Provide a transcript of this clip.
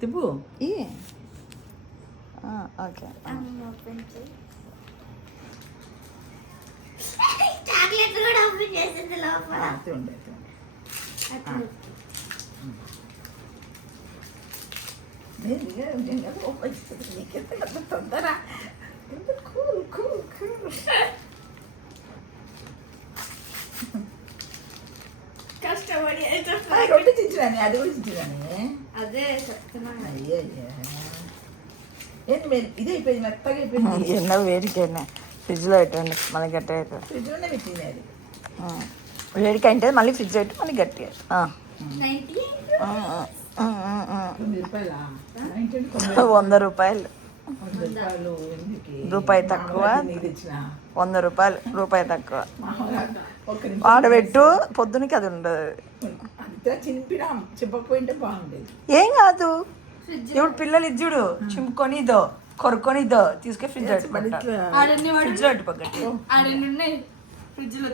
తిప్పు. Okay. Chocolate కూడా open చేసింది లోపల. తొందర కష్టపడి రొట్టె చించురాని, అది కూడా చించురాని. అదే చెప్తున్నాను. అయ్యో ఏంటి ఇది అయిపోయింది, మెత్తగా అయిపోయింది. ఎన్నో వేడికైనా ఫ్రిడ్జ్లో పెట్టండి మళ్ళీ గట్టిగా అవుతుంది. ఫ్రిడ్జ్లోనే పెట్టింది అది. వేడికి అంటే మళ్ళీ ఫ్రిడ్జ్ పెట్టి మళ్ళీ గట్టిగా. 100 రూపాయలు. రూపాయి తక్కువ, 100 రూపాయలు. రూపాయి తక్కువ ఆడబెట్టు, పొద్దునకి అది ఉండదు. అంతా చింపినాం, చింపకపోయింటే బాగుండేది. ఏం కాదు, ఇప్పుడు పిల్లలు ఇచ్చుడు చింపుకొని ఇదో కొరుకొని ఇదో తీసుకొని ఫ్రిడ్జ్ పెట్టుకుంటారు. ఫ్రిడ్జ్ పెట్టుకోగట్టి ఫ్రిడ్జ్ లో